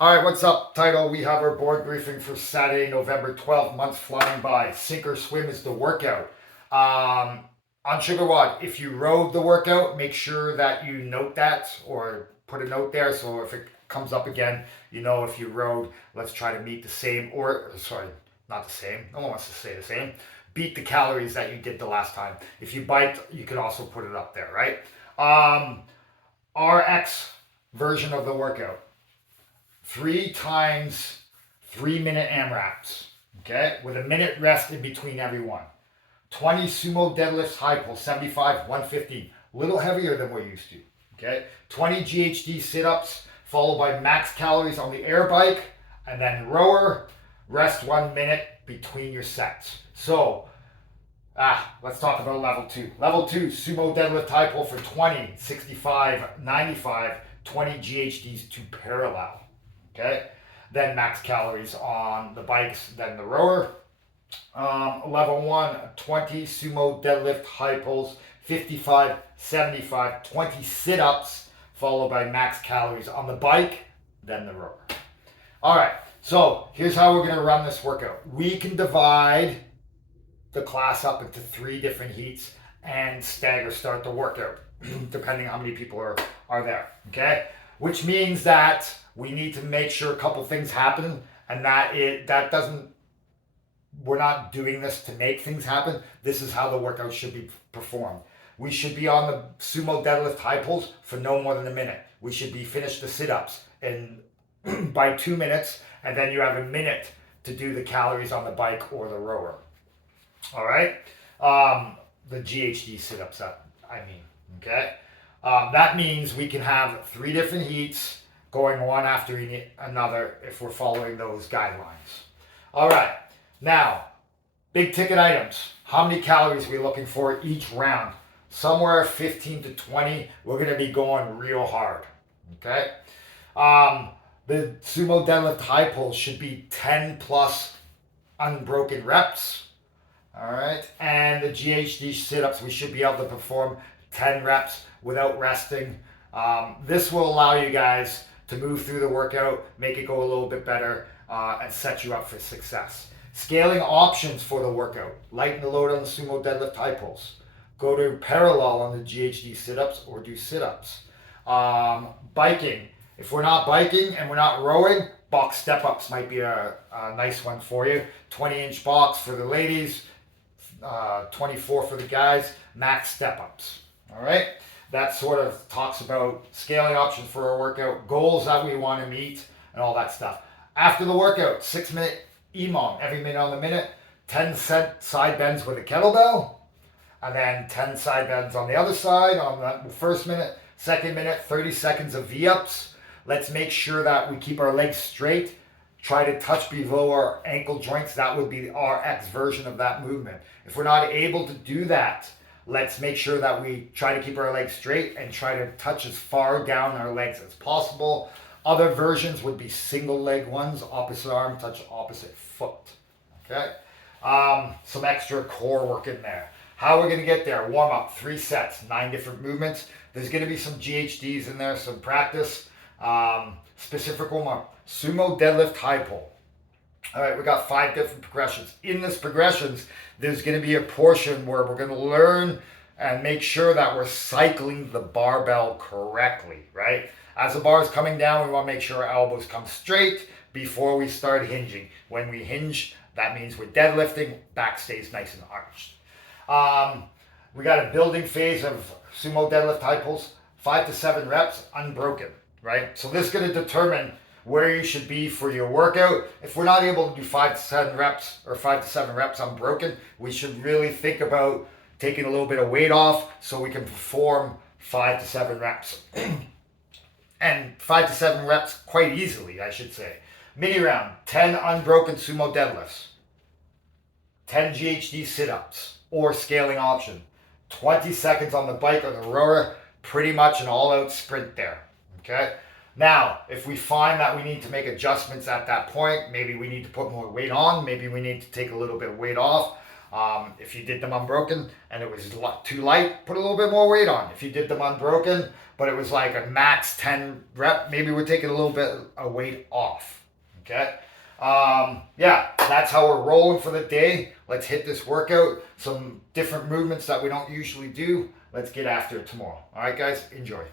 All right, what's up, Title? We have our board briefing for Saturday, November 12th. Months flying by. Sink or swim is the workout. On Sugar Wad, if you rode the workout, make sure that you note that or put a note there so if it comes up again, you know if you rode, let's try to meet the same, or sorry, not the same. No one wants to say the same. Beat the calories that you did the last time. If you bike, you can also put it up there, right? Um, RX version of the workout. 3 times 3 minute AMRAPs, okay, with a minute rest in between every one. 20 sumo deadlifts high pull, 75, 115, a little heavier than we're used to, okay. 20 GHD sit ups, followed by max calories on the air bike, and then rower, rest 1 minute between your sets. So, let's talk about level two. Level two, sumo deadlift high pull for 20, 65, 95, 20 GHDs to parallel. Okay, then max calories on the bikes, then the rower. Level one, 20 sumo deadlift high pulls, 55, 75, 20 sit ups, followed by max calories on the bike, then the rower. All right, so here's how we're going to run this workout. We can divide the class up into 3 different heats and stagger start the workout, depending how many people are there. Okay, which means that we need to make sure a couple things happen, and that doesn't. We're not doing this to make things happen. This is how the workout should be performed. We should be on the sumo deadlift high pulls for no more than a minute. We should be finished the sit-ups in by 2 minutes, and then you have a minute to do the calories on the bike or the rower. All right, the GHD sit-ups. Okay. That means we can have 3 different heats going one after another if we're following those guidelines. All right, now, big ticket items. How many calories are we looking for each round? Somewhere 15 to 20. We're going to be going real hard. Okay? The sumo deadlift high pull should be 10 plus unbroken reps. All right? And the GHD sit ups, we should be able to perform 10 reps without resting. This will allow you guys to move through the workout, make it go a little bit better, and set you up for success. Scaling options for the workout. Lighten the load on the sumo deadlift high pulls. Go to parallel on the GHD sit-ups or do sit-ups. Biking. If we're not biking and we're not rowing, box step-ups might be a nice one for you. 20-inch box for the ladies, 24 for the guys, max step-ups. All right? That sort of talks about scaling options for our workout, goals that we want to meet, and all that stuff. After the workout, 6-minute EMOM, every minute on the minute, 10 side bends with a kettlebell, and then 10 side bends on the other side on the first minute, second minute, 30 seconds of V-ups. Let's make sure that we keep our legs straight, try to touch below our ankle joints. That would be the RX version of that movement. If we're not able to do that, let's make sure that we try to keep our legs straight and try to touch as far down our legs as possible. Other versions would be single leg ones, opposite arm, touch opposite foot. Okay? Some extra core work in there. How we're going to get there? Warm up, 3 sets, 9 different movements. There's going to be some GHDs in there, some practice. Specific warm up, sumo deadlift high pull. All right, we got 5 different progressions. In this progressions, there's going to be a portion where we're going to learn and make sure that we're cycling the barbell correctly, right? As the bar is coming down, we want to make sure our elbows come straight before we start hinging. When we hinge, that means we're deadlifting, back stays nice and arched. We got a building phase of sumo deadlift high pulls, 5 to 7 reps, unbroken, right? So this is going to determine where you should be for your workout. If we're not able to do 5 to 7 reps or 5 to 7 reps unbroken, we should really think about taking a little bit of weight off so we can perform 5 to 7 reps. And 5 to 7 reps quite easily, I should say. Mini round, 10 unbroken sumo deadlifts, 10 GHD sit-ups, or scaling option. 20 seconds on the bike or the rower, pretty much an all-out sprint there. Okay? Now, if we find that we need to make adjustments at that point, maybe we need to put more weight on, maybe we need to take a little bit of weight off, If you did them unbroken and it was too light, put a little bit more weight on. If you did them unbroken, but it was like a max 10 rep, maybe we're taking a little bit of weight off. Okay. Yeah, that's how we're rolling for the day. Let's hit this workout. Some different movements that we don't usually do. Let's get after it tomorrow. All right, guys, enjoy.